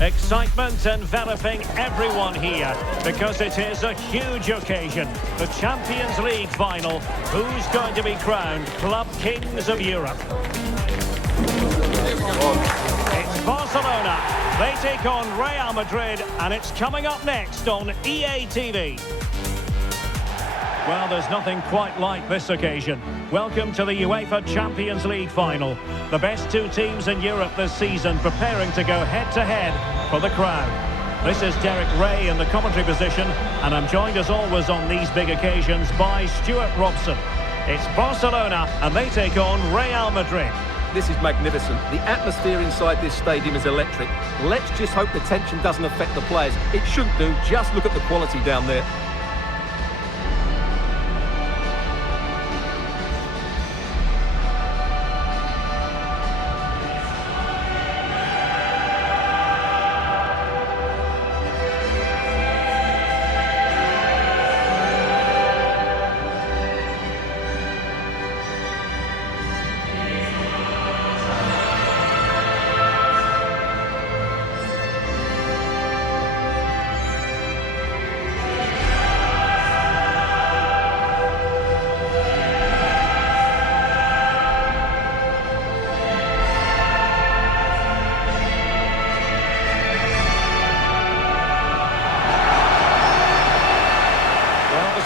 Excitement enveloping everyone here because it is a huge occasion. The Champions League final. Who's going to be crowned Club Kings of Europe? It's Barcelona. They take on Real Madrid, and it's coming up next on EA TV. Well, there's nothing quite like this occasion. Welcome to the UEFA Champions League final. The best two teams in Europe this season preparing to go head-to-head for the crown. This is Derek Ray in the commentary position, and I'm joined as always on these big occasions by Stuart Robson. It's Barcelona, and they take on Real Madrid. This is magnificent. The atmosphere inside this stadium is electric. Let's just hope the tension doesn't affect the players. It shouldn't do. Just look at the quality down there.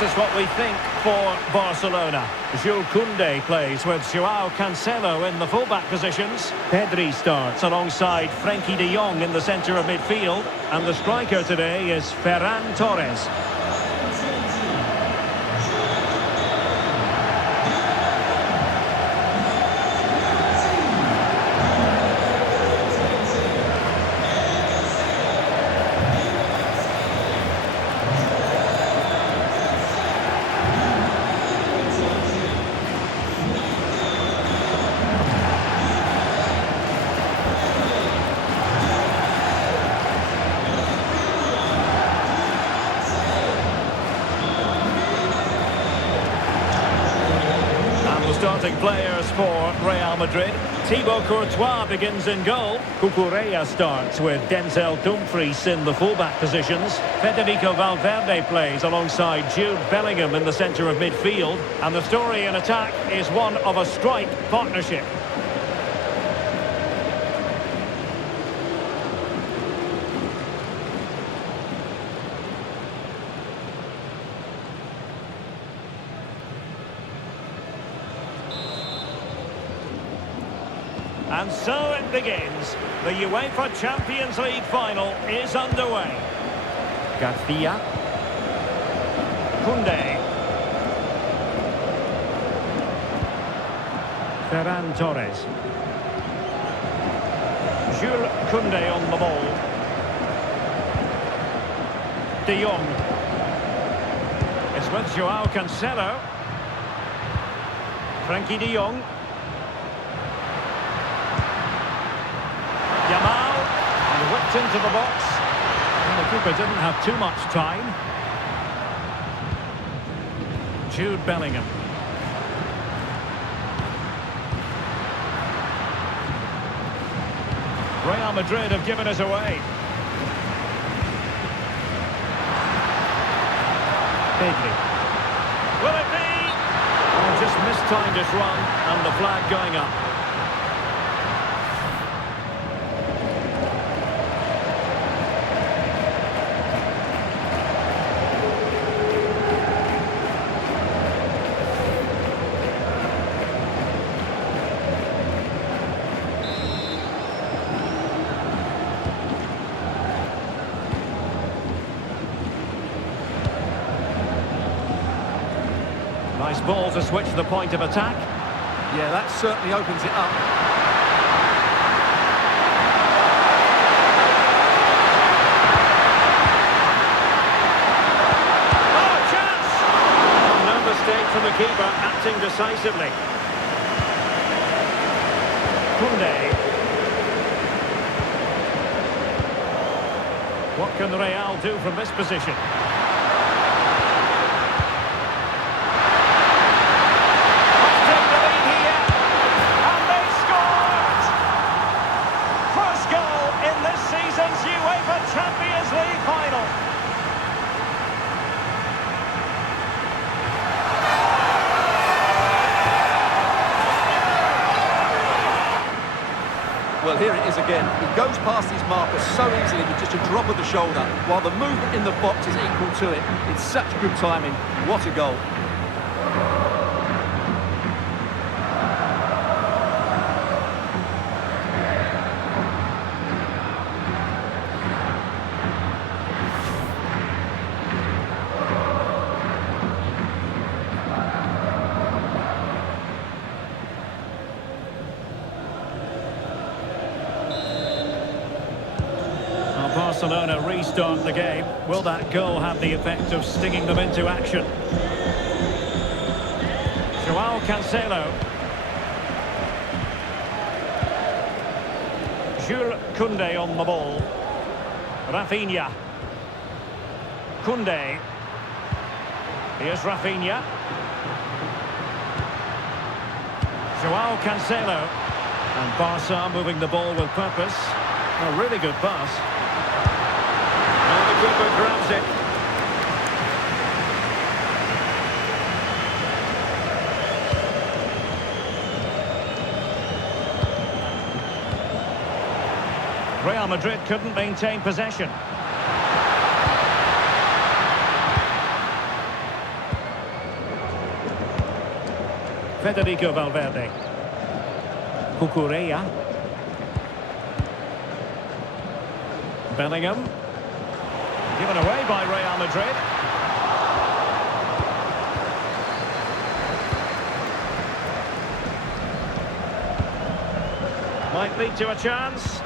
This is what we think for Barcelona. Jules Koundé plays with Joao Cancelo in the fullback positions. Pedri starts alongside Frenkie de Jong in the centre of midfield. And the striker today is Ferran Torres. Starting players for Real Madrid. Thibaut Courtois begins in goal. Cucurella starts with Denzel Dumfries in the fullback positions. Federico Valverde plays alongside Jude Bellingham in the centre of midfield. And the story in attack is one of a strike partnership. And so it begins. The UEFA Champions League final is underway. Garcia. Koundé. Ferran Torres. Jules Koundé on the ball. De Jong. It's with Joao Cancelo. Frenkie de Jong. Yamal, and whipped into the box. And the keeper didn't have too much time. Jude Bellingham. Real Madrid have given us away. Pedri. Will it be? Oh, just mistimed his run, and the flag going up. Nice ball to switch the point of attack. Yeah, that certainly opens it up. Oh, chance! No mistake from the keeper, acting decisively. Koundé. What can Real do from this position? Season's UEFA again. He goes past his marker so easily with just a drop of the shoulder, while the movement in the box is equal to it. It's such good timing. What a goal. Barcelona restart the game. Will that goal have the effect of stinging them into action? Joao Cancelo. Jules Koundé on the ball. Rafinha. Koundé. Here's Rafinha. Joao Cancelo. And Barca moving the ball with purpose. A really good pass. And the keeper grabs it. Real Madrid couldn't maintain possession. Federico Valverde. Cucurella. Bellingham. Given away by Real Madrid. Might lead to a chance.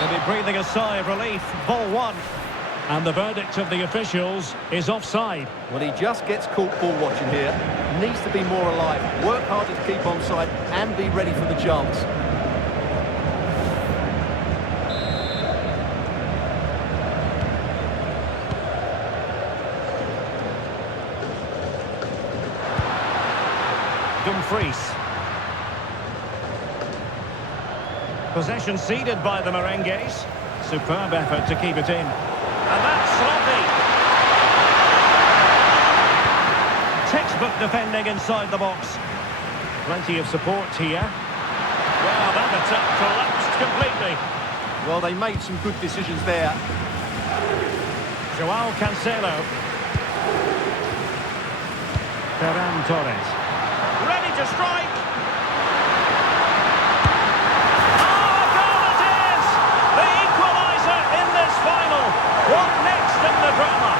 They'll be breathing a sigh of relief. Ball one. And the verdict of the officials is offside. Well, he just gets caught ball watching here. Needs to be more alive. Work harder to keep onside and be ready for the chance. Dumfries. Possession ceded by the Merengues. Superb effort to keep it in. And that's sloppy. Textbook defending inside the box. Plenty of support here. Well, that attack collapsed completely. Well, they made some good decisions there. Joao Cancelo. Ferran Torres. Ready to strike. Oh, goal it is! The equaliser in this final. What next in the drama?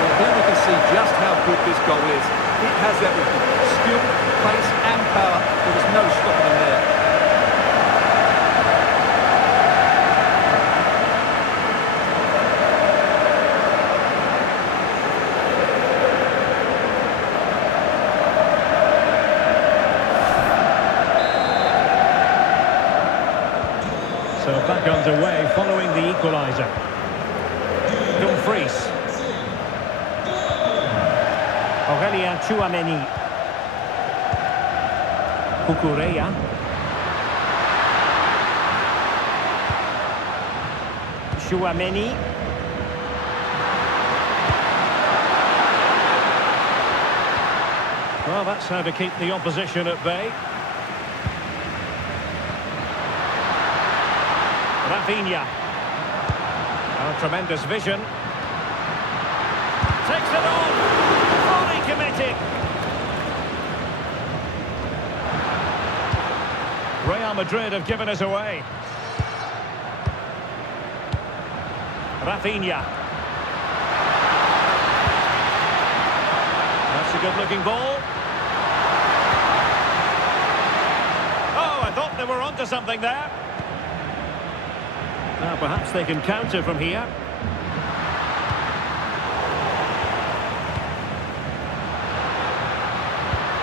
Well, here we can see just how good this goal is. It has everything. Skill, pace and power. There was no stopping him there. So back underway following the equaliser. Dumfries. Aurelien Tchouameni. Cucurella. Tchouameni. Well, that's how to keep the opposition at bay. Rafinha. Oh, tremendous vision. Takes it on. Fully committed. Real Madrid have given us away. Rafinha. That's a good-looking ball. Oh, I thought they were onto something there. Now, perhaps they can counter from here.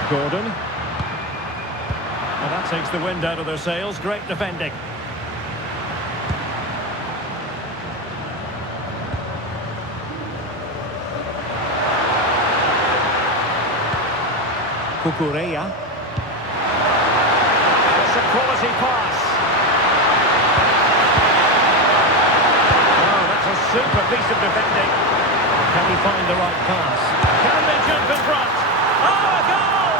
Gordon. Well, that takes the wind out of their sails. Great defending. Cucurella. That's a quality pass. Super piece of defending. Can he find the right pass? Can they jump in front? Oh, a goal!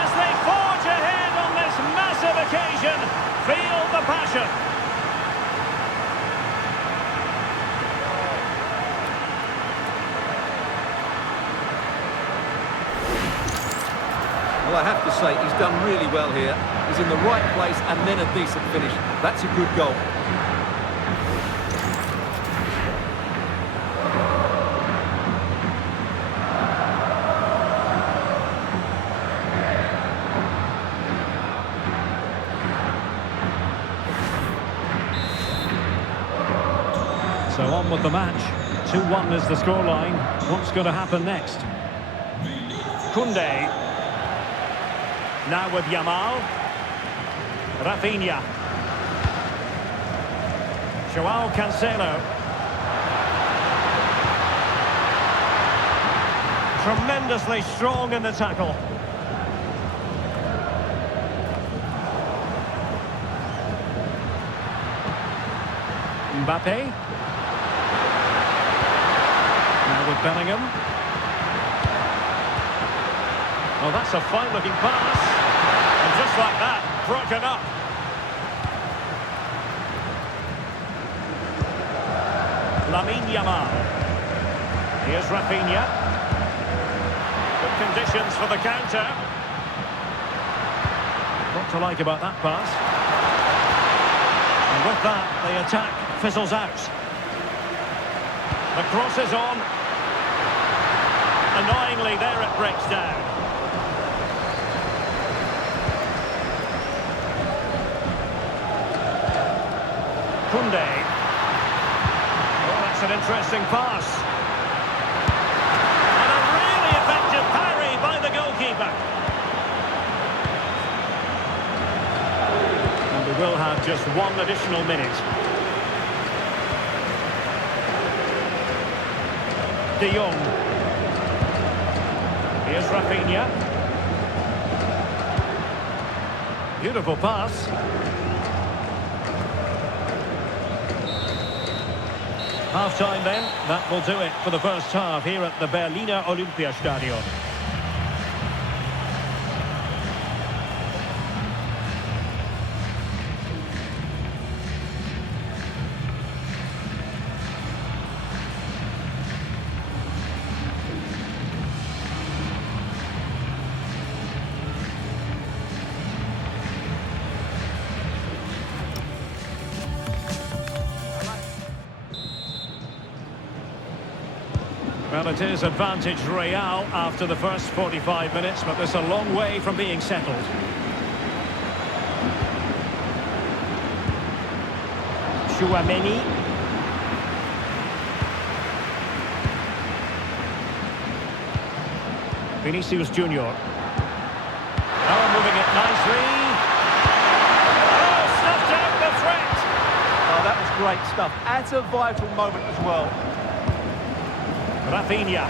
As they forge ahead on this massive occasion. Feel the passion. Well, I have to say, he's done really well here. He's in the right place and then a decent finish. That's a good goal. So on with the match. 2-1 is the scoreline. What's going to happen next? Koundé. Now with Yamal. Rafinha. Joao Cancelo. Tremendously strong in the tackle. Mbappe. Now with Bellingham. Oh, that's a fine-looking pass. And just like that, broken up. Yamal. Here's Rafinha. Good conditions for the counter. What to like about that pass. And with that, the attack fizzles out. The cross is on. Annoyingly, there it breaks down. Koundé. Oh, that's an interesting pass. And a really effective parry by the goalkeeper. And we will have just one additional minute. De Jong. Here's Rafinha. Beautiful pass. Half-time then, that will do it for the first half here at the Berliner Olympiastadion. Well, it is advantage Real after the first 45 minutes, but there's a long way from being settled. Chouameni. Vinicius Junior. Oh, moving it nicely. Oh, snuffed out the threat. Oh, that was great stuff. At a vital moment as well. Rafinha.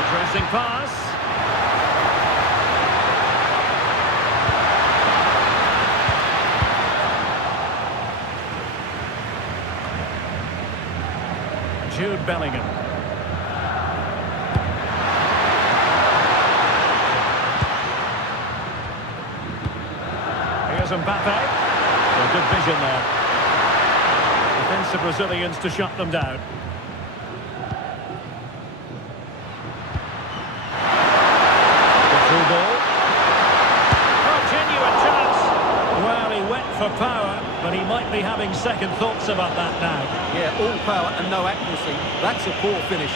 Interesting pass. Jude Bellingham. Here's Mbappe. Good vision there. Defensive Brazilians to shut them down. The through ball. Oh, genuine chance. Well, he went for power, but he might be having second thoughts about that now. Yeah, all power and no accuracy. That's a poor finish.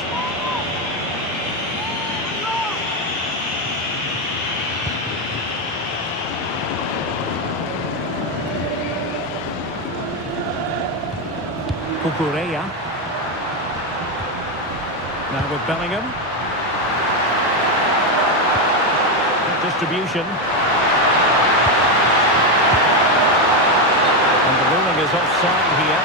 Cucurella. Now with Bellingham. Good distribution. And the ruling is offside here.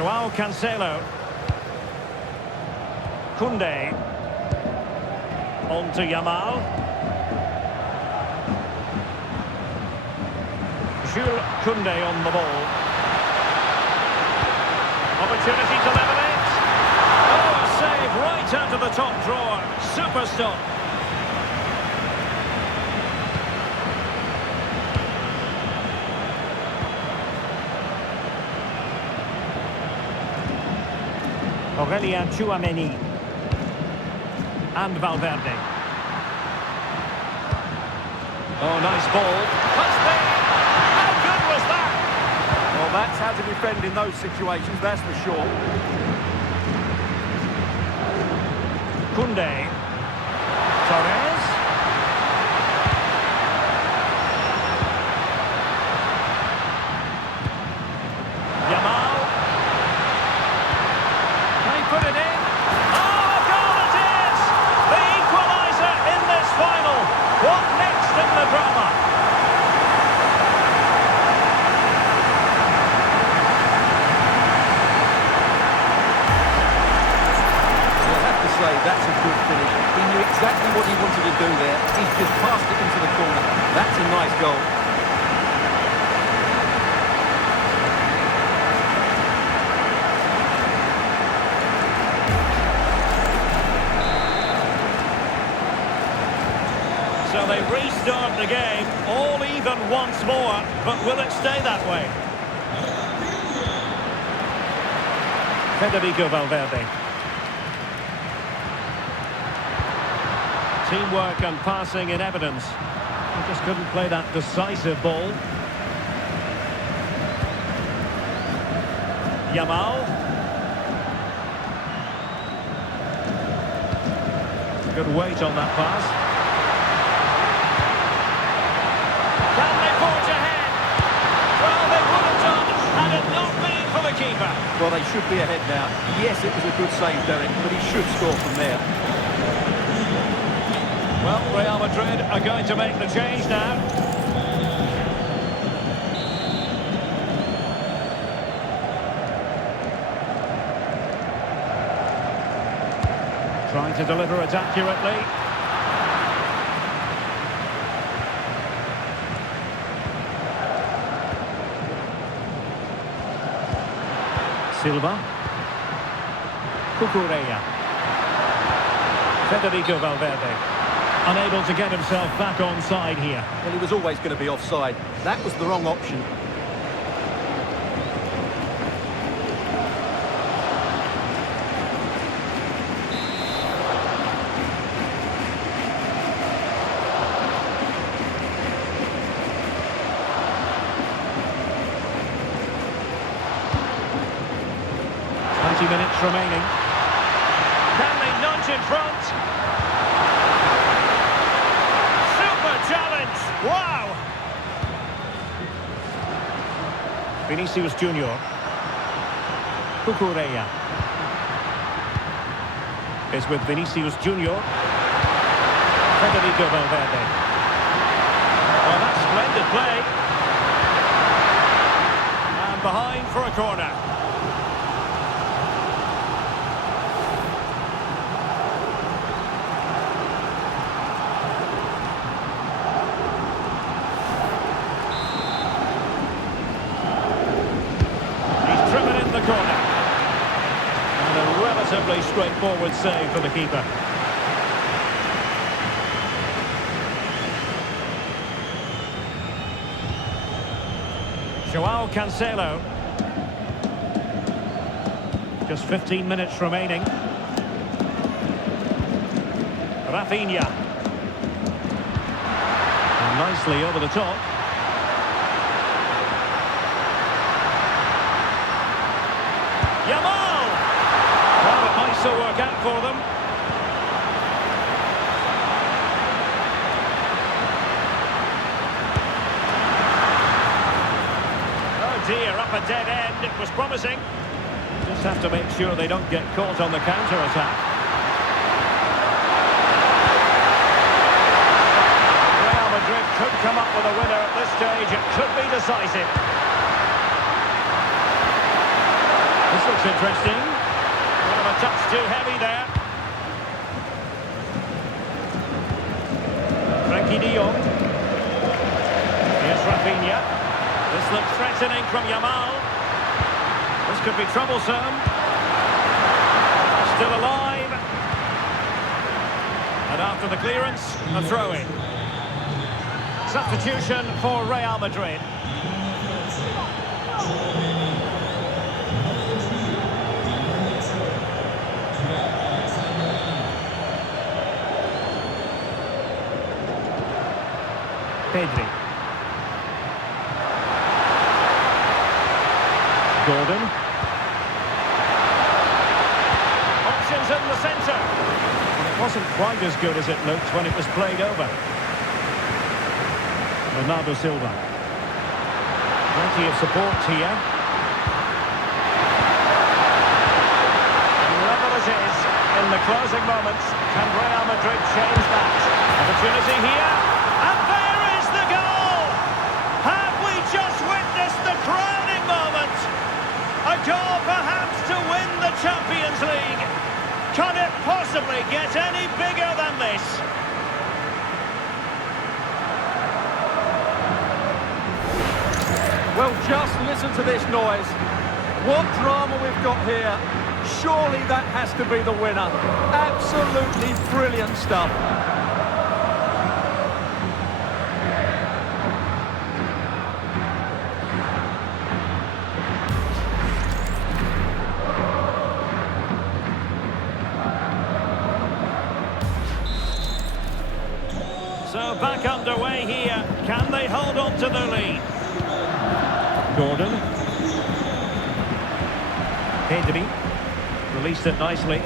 Joao Cancelo. Koundé. On to Yamal. Jules Koundé on the ball. Opportunity to level it. Oh, a save right out of the top drawer. Super stop. Aurélien Tchouameni. And Valverde. Oh, nice ball. Must be. How good was that? Well, that's how to defend in those situations, that's for sure. Koundé. Torres. Yamal. Can he put it in? Oh, a goal it is! The equaliser in this final. What next in the drama? That's a good finish. He knew exactly what he wanted to do there. He's just passed it into the corner. That's a nice goal. So they restart the game, all even once more, but will it stay that way? Federico Valverde. Teamwork and passing in evidence. He just couldn't play that decisive ball. Yamal. Good weight on that pass. Can they forge ahead? Well, they would have done had it not been for the keeper. Well, they should be ahead now. Yes, it was a good save, Derek, but he should score from there. Well, Real Madrid are going to make the change now. Trying to deliver it accurately. Silva. Cucurella. Federico Valverde. Unable to get himself back onside here. Well, he was always going to be offside. That was the wrong option. Minutes remaining. Can they nudge in front? Super challenge! Wow! Vinicius Junior. Cucurella is with Vinicius Junior. Federico Valverde. Oh, that's splendid play. And behind for a corner. Corner. And a relatively straightforward save for the keeper. Joao Cancelo. Just 15 minutes remaining. Rafinha. And nicely over the top. Yamal! Well, it might still work out for them. Oh dear, up a dead end. It was promising. Just have to make sure they don't get caught on the counter-attack. Real Madrid could come up with a winner at this stage. It could be decisive. This looks Looks interesting. Bit of a touch too heavy there. Frankie de Jong. Here's Rafinha. This looks threatening from Yamal. This could be troublesome. Still alive. And after the clearance, a throw-in. Substitution for Real Madrid. Pedri. Gordon. Options in the centre. It wasn't quite as good as it looked when it was played over. Bernardo Silva. Plenty of support here. And level it is in the closing moments. Can Real Madrid change that? Opportunity here. And there is the goal! Have we just witnessed the crowning moment? A goal perhaps to win the Champions League. Can it possibly get any bigger than this? Well, just listen to this noise. What drama we've got here. Surely that has to be the winner. Absolutely brilliant stuff. So back underway here. Can they hold on to the lead? Gordon. Pedri. Released it nicely.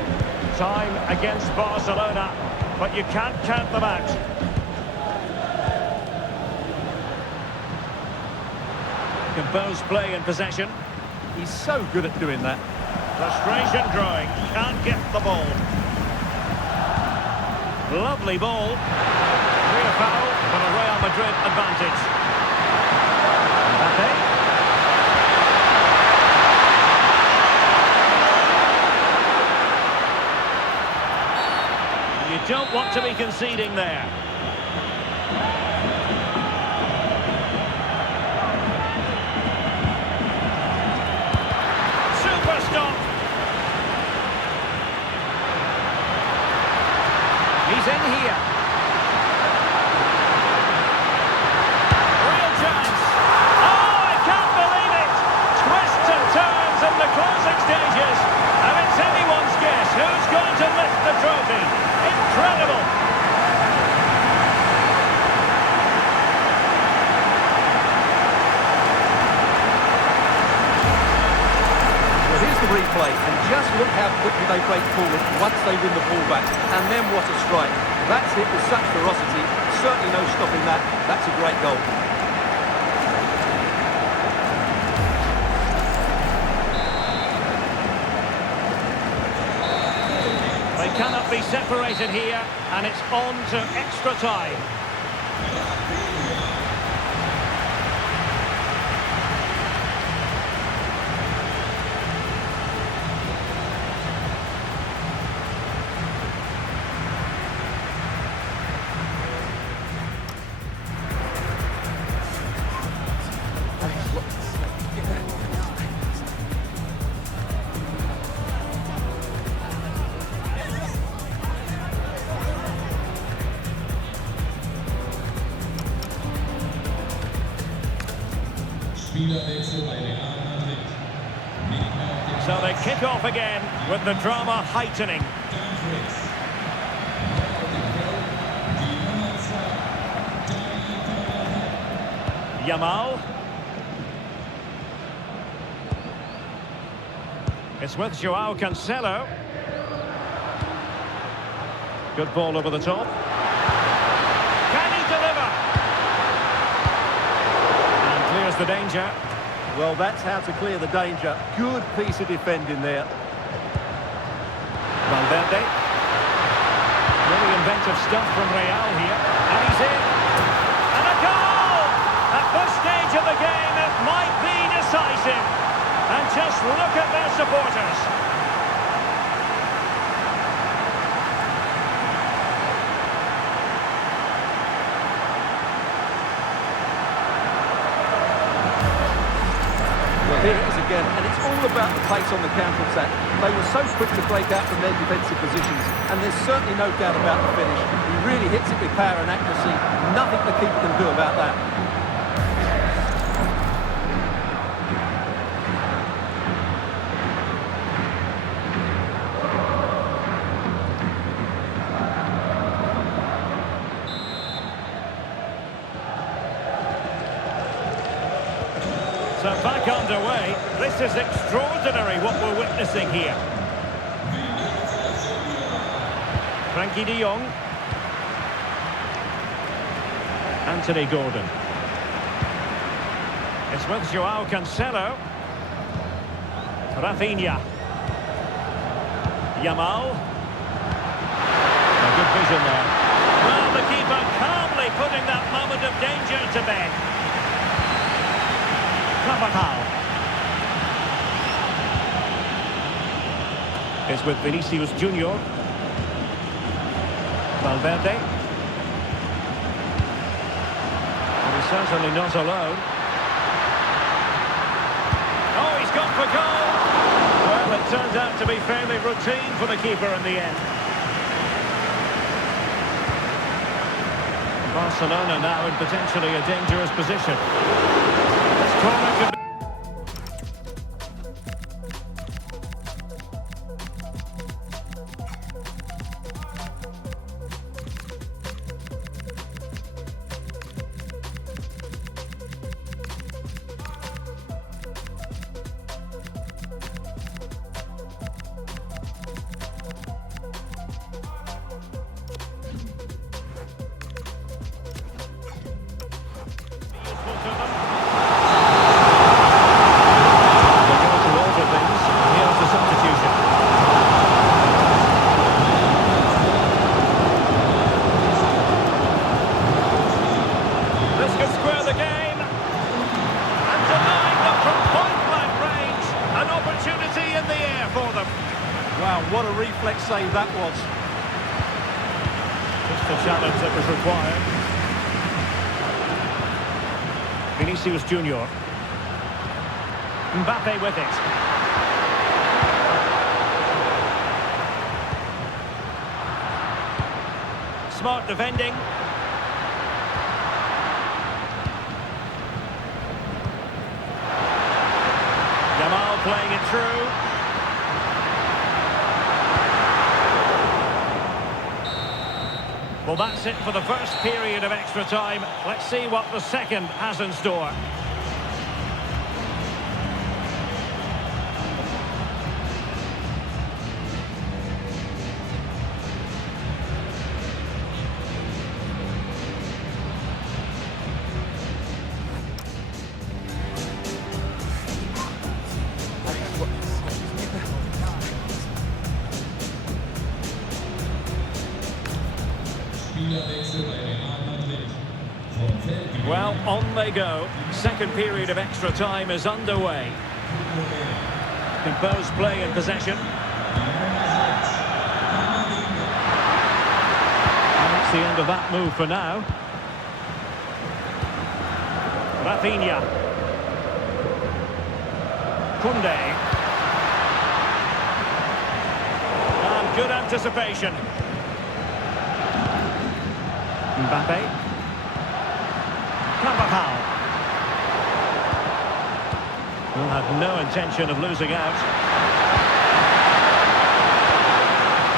Time against Barcelona, but you can't count them out. Composed play in possession. He's so good at doing that. Frustration growing. Can't get the ball. Lovely ball. Clear foul for a Real Madrid advantage. Mbappe. You don't want to be conceding there. Super stop. He's in here. Real chance. Oh, I can't believe it. Twists and turns in the closing stages. And it's anyone's guess who's going to lift the trophy. Incredible! Well, here's the replay, and just look how quickly they break forward once they win the ball back. And then what a strike. That's hit with such ferocity. Certainly no stopping that. That's a great goal. They cannot be separated here, and it's on to extra time. So they kick off again with the drama heightening. Yamal. It's with Joao Cancelo. Good ball over the top. Can he deliver? And clears the danger. Well, that's how to clear the danger. Good piece of defending there. Valverde. Really inventive stuff from Real here. And he's in. And a goal! At this stage of the game, it might be decisive. And just look at their supporters. Here it is again, and it's all about the pace on the counter-attack. They were so quick to break out from their defensive positions, and there's certainly no doubt about the finish. He really hits it with power and accuracy. Nothing the keeper can do about that. So back underway. This is extraordinary what we're witnessing here. Frankie de Jong. Anthony Gordon. It's with Joao Cancelo. Rafinha. Yamal. A good vision there. Well, the keeper calmly putting that moment of danger to bed. It's with Vinicius Junior. Valverde. And he's certainly not alone. Oh, he's gone for goal! Well, it turns out to be fairly routine for the keeper in the end. Barcelona now in potentially a dangerous position. This corner could be... Wow, what a reflex save that was. Just the challenge that was required. Vinicius Junior. Mbappe with it. Smart defending. Yamal playing it through. Well, that's it for the first period of extra time. Let's see what the second has in store. Well, on they go. Second period of extra time is underway. Composed play in possession. And that's the end of that move for now. Rafinha. Koundé. And good anticipation. Mbappe. Will have no intention of losing out.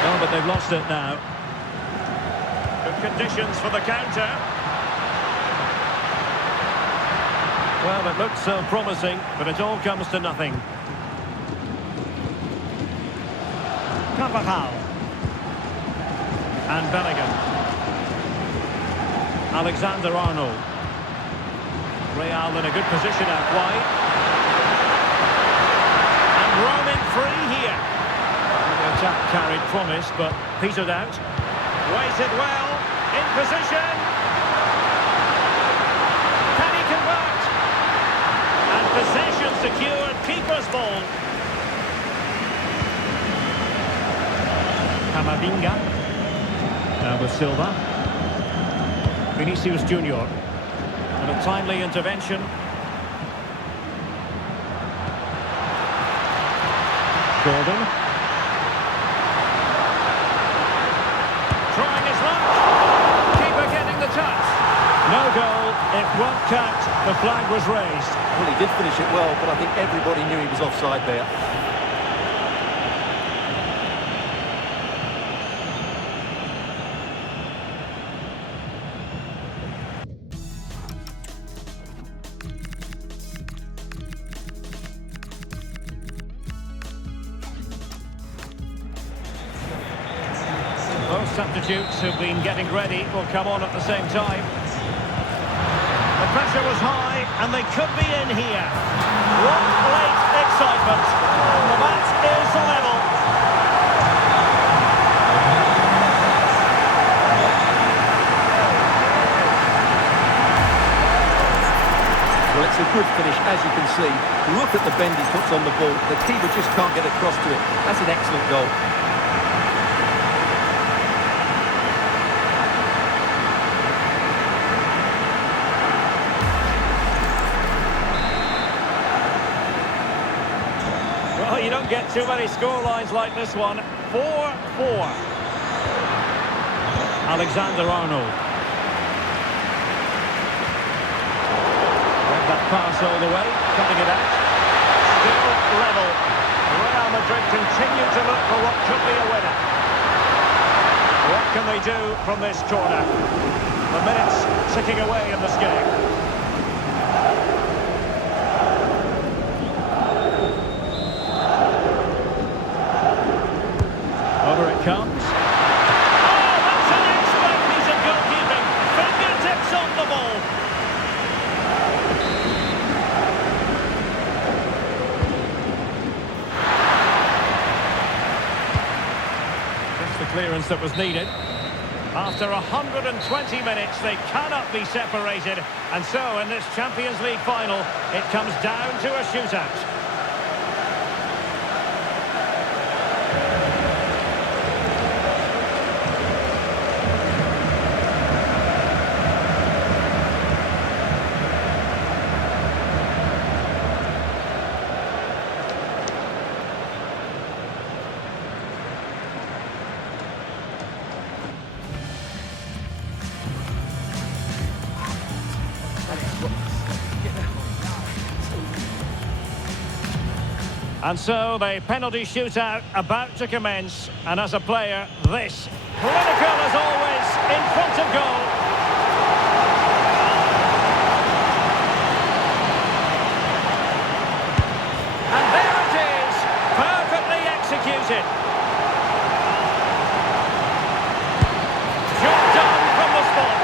Oh, but they've lost it now. Good conditions for the counter. Well, it looked so promising, but it all comes to nothing. Carvajal. And Bellingham. Alexander-Arnold. Real in a good position out wide. And roaming free here. The attack carried promise, but petered out. Waited well. In position. Can he convert? And possession secured. Keeper's ball. Camavinga. Now with Silva. Vinicius Junior. And a timely intervention. Gordon. Trying his luck. Keeper getting the touch. No goal. It won't count. The flag was raised. Well, he did finish it well, but I think everybody knew he was offside there. Both substitutes who've been getting ready will come on at the same time. The pressure was high, and they could be in here. What late excitement. The match is level. Well, it's a good finish, as you can see. Look at the bend he puts on the ball. The keeper just can't get across to it. That's an excellent goal. Well, you don't get too many scorelines like this one. 4-4. Alexander-Arnold. Read that pass all the way, cutting it out. Still level. Real Madrid continue to look for what could be a winner. What can they do from this corner? The minutes ticking away in this game. Over it comes. Oh, that's an expert piece of goalkeeping. Fingertips on the ball. Just the clearance that was needed. After 120 minutes, they cannot be separated. And so, in this Champions League final, it comes down to a shootout. And so the penalty shootout about to commence, and as a player, this clinical as always in front of goal. And there it is, perfectly executed. Job done from the spot.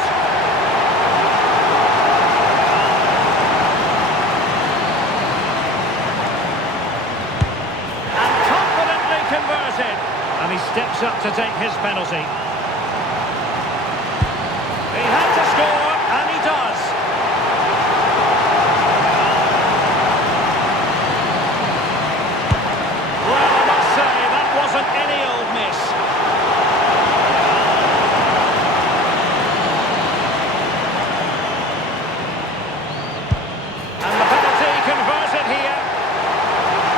Converted, and he steps up to take his penalty. He had to score, and he does. Well, I must say, that wasn't any old miss. And the penalty converted here.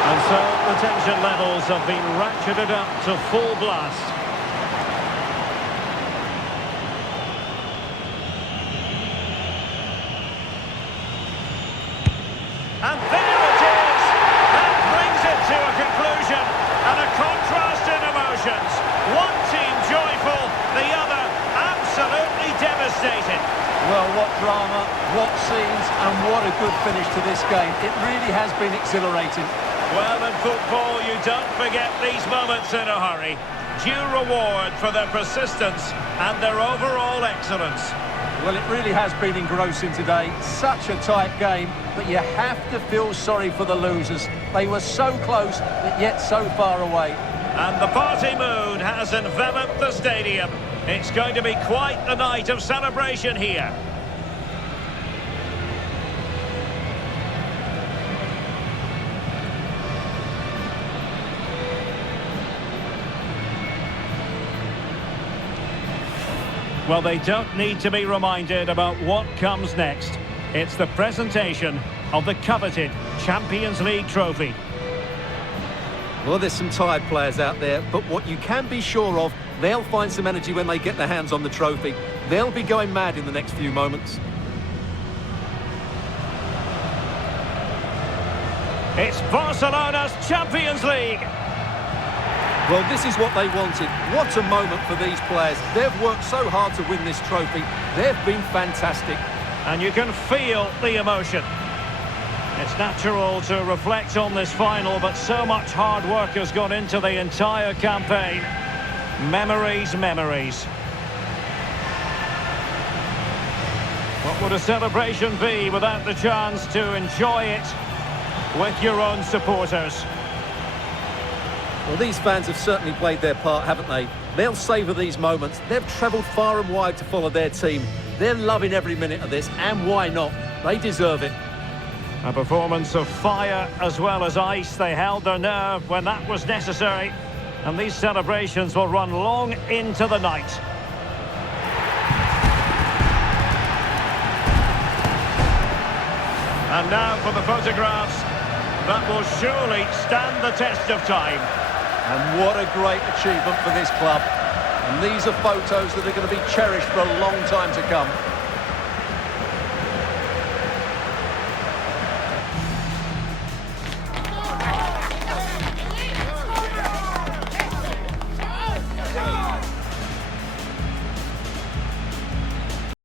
And so the tension levels have been ratcheted up to full blast. And there it is! That brings it to a conclusion, and a contrast in emotions. One team joyful, the other absolutely devastated. Well, what drama, what scenes, and what a good finish to this game. It really has been exhilarating. Well, in football, you don't forget these moments in a hurry. Due reward for their persistence and their overall excellence. Well, it really has been engrossing today. Such a tight game, but you have to feel sorry for the losers. They were so close, but yet so far away. And the party mood has enveloped the stadium. It's going to be quite the night of celebration here. Well, they don't need to be reminded about what comes next. It's the presentation of the coveted Champions League trophy. Well, there's some tired players out there, but what you can be sure of, they'll find some energy when they get their hands on the trophy. They'll be going mad in the next few moments. It's Barcelona's Champions League. Well, this is what they wanted. What a moment for these players. They've worked so hard to win this trophy. They've been fantastic. And you can feel the emotion. It's natural to reflect on this final, but so much hard work has gone into the entire campaign. Memories, memories. What would a celebration be without the chance to enjoy it with your own supporters? Well, these fans have certainly played their part, haven't they? They'll savour these moments. They've travelled far and wide to follow their team. They're loving every minute of this, and why not? They deserve it. A performance of fire as well as ice. They held their nerve when that was necessary. And these celebrations will run long into the night. And now for the photographs that will surely stand the test of time. And what a great achievement for this club. And these are photos that are going to be cherished for a long time to come.